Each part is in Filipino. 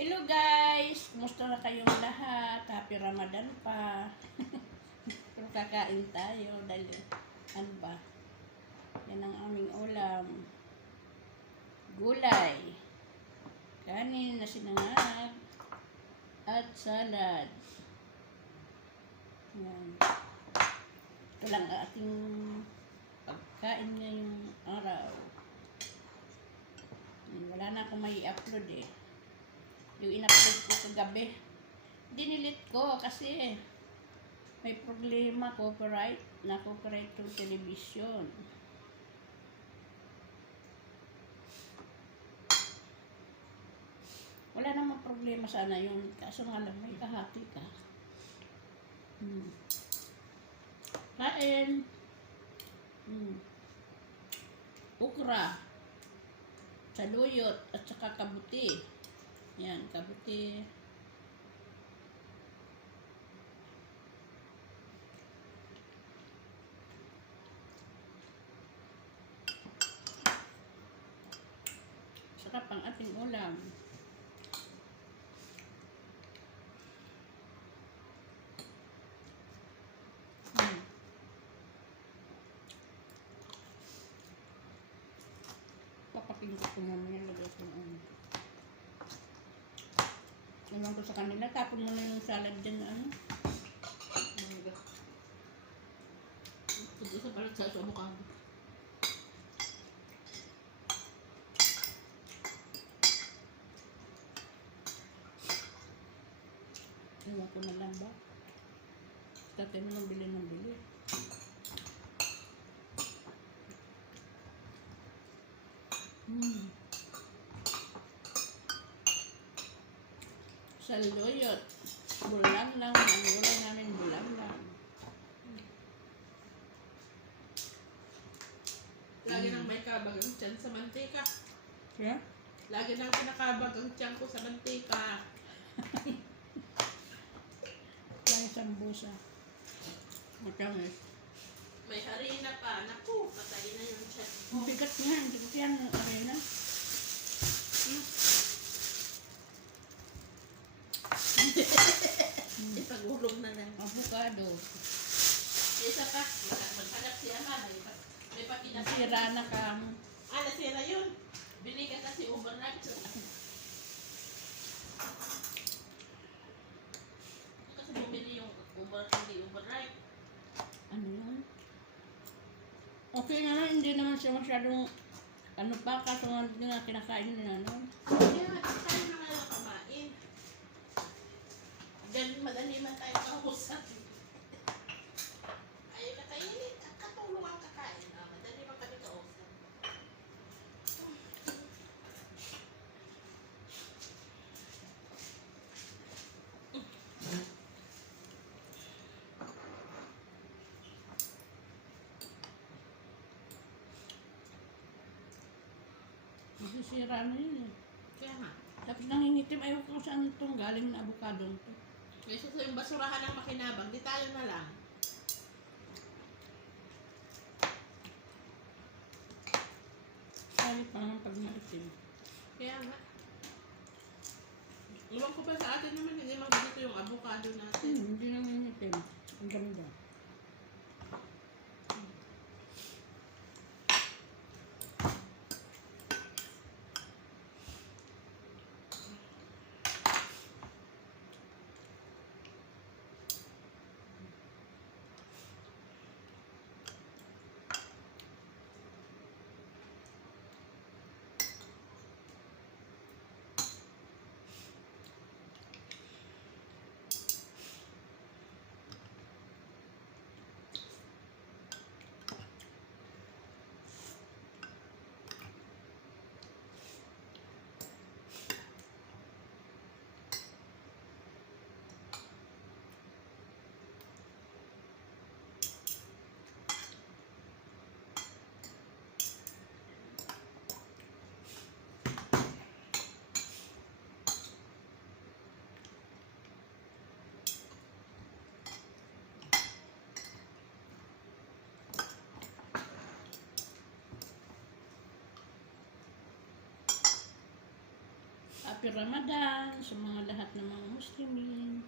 Hello guys! Kumusta na kayong lahat? Happy Ramadan pa. Pero kakain tayo dahil ano ba? Yan ang aming ulam. Gulay. Kanin na sinangag. At salad. Yan. Ito lang ang ating pagkain ngayong araw. Yan, wala na akong may upload eh. Yung in-upload ko kagabi. Dinilit ko kasi may problema copyright na copyright ng television. Wala namang problema sana yun. Kaso nga lang may kahati ka. Kain. Ukra. Saluyot at saka kabuti. Yan, kabuti. Sarap ang ating ulam. Papapinto ko naman yung lagay ko ng Iwan ko sa kanila, tapon mo na yung salad dyan na ano. Ito sa palat sa avocado. Iwan ko na lang ba? Tatay mo lang bili ng bili. Saluyot. Bulang lang. Ang gulay namin bulang lang. Lagi nang may kabag ang tiyan sa mantika. Yeah? Lagi nang pinakabag ang tiyan ko sa mantika. Lang isang busa. Matamis. May harina pa. Naku, patay na yung tiyan ko. Ang bigat nga. Ang bigat yan. Arena. Ipagulong na lang. Avocado. Isa pa. Maghanap si Ama. May pakita pa. Nasira na ka. Nasira yun. Bili ka kasi overnight. Kasi bumili yung hindi overnight. Ano yun? Okay naman. Hindi naman siya masyadong ano pa. Kaso nga kinakain na ano. Kaya tayo na nga lang kumain. Diyan madali man tayo kausap. Ayaw na kainin. Ang katulong ang kakain. Madali man kami kausap. Masisira na yun eh. Kaya nga. Tapos nangingitim. Ayaw ko saan itong galing na avocado ito. Kaysa sa yung basurahan ng makinabang, di tayo na lang. Sabi pa nga pag naitim. Kaya nga. Iwan ko pa sa atin naman, hindi magdito yung avocado natin. Hindi nangingitim. Ang ganda. Happy Ramadan sa mga lahat ng mga Muslimin.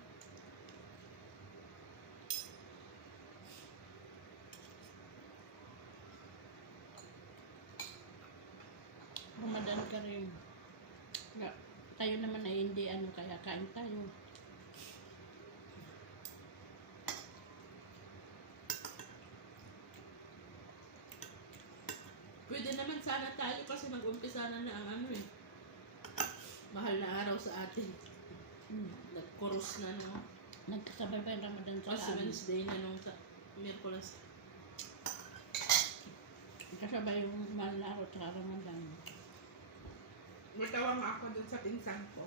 Ramadan ka rin. Tayo naman ay hindi ano, kaya kain tayo. Pwede naman sana tayo kasi nag-umpisa na ang ano eh. Mahal na araw sa atin. Nag-chorus na no. Nagkasabay ba yung Ramadan sa Kasi amin? Wednesday na nung Miyerkules. Nagkasabay yung mahal na araw sa Ramadan. Natawa nga ako dun sa pinsan ko.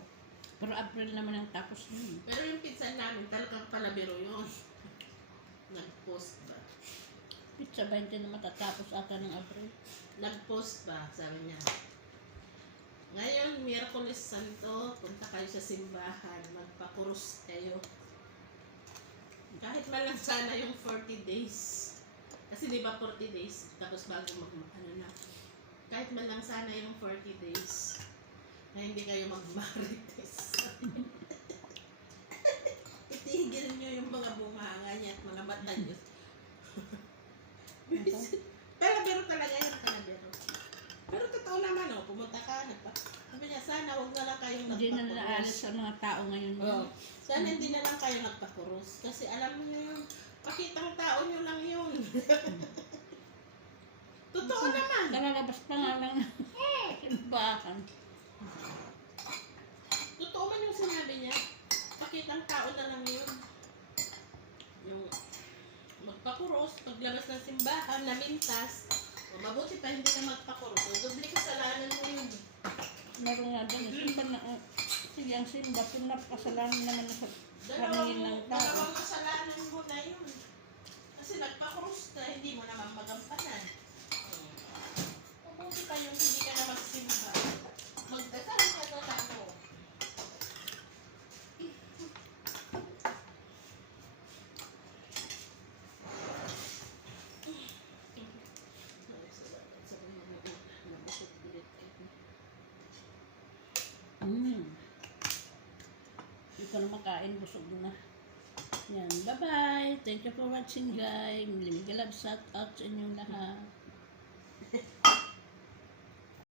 Pero April naman ang tapos nun. Pero yung pinsan namin talagang palabiro yun. Nag-post ba? Pizza 20 na matatapos ata ng April. Nag-post ba? Sabi niya. Ngayon, Miyerkules Santo, punta kayo sa simbahan. Magpakurus kayo. Kahit man lang sana yung 40 days. Kasi di ba 40 days? Tapos bago ano na. Kahit man lang sana yung 40 days. Na hindi kayo magmarites. Itigil nyo yung mga bunganga niya at mga mata niyo. Pero talaga yun, kalabero. Pero totoo naman, oh, pumunta ka, sabi niya, sana huwag na lang kayong Hindi na nagpakurus. naalis sa mga tao ngayon. Oh, sana hindi na lang kayo nagpakurus. Kasi alam niyo yung pakitang tao niyo lang yun. Totoo naman. Kalalabas pa nga lang ng simbahan. Totoo man yung sinabi niya. Pakitang tao na lang yun. Yung magpakuros, paglabas ng simbahan, namintas. O mabuti pa hindi ka magpakuros. O doble kasalanan mo yun. Meron nga doon, simba na, sige ang simba, pinapasalanan naman sa paningin ng tao. Dalawang kasalanan mo na yun. Kasi nagpakuros ka, hindi mo naman magampanan. Mabuti pa yung hindi ka na magsimba. Magdasal ka na lang mo. Hindi ko na makain, busog na. Yan, bye-bye. Thank you for watching, guys. Miligalab shout out sa inyong lahat.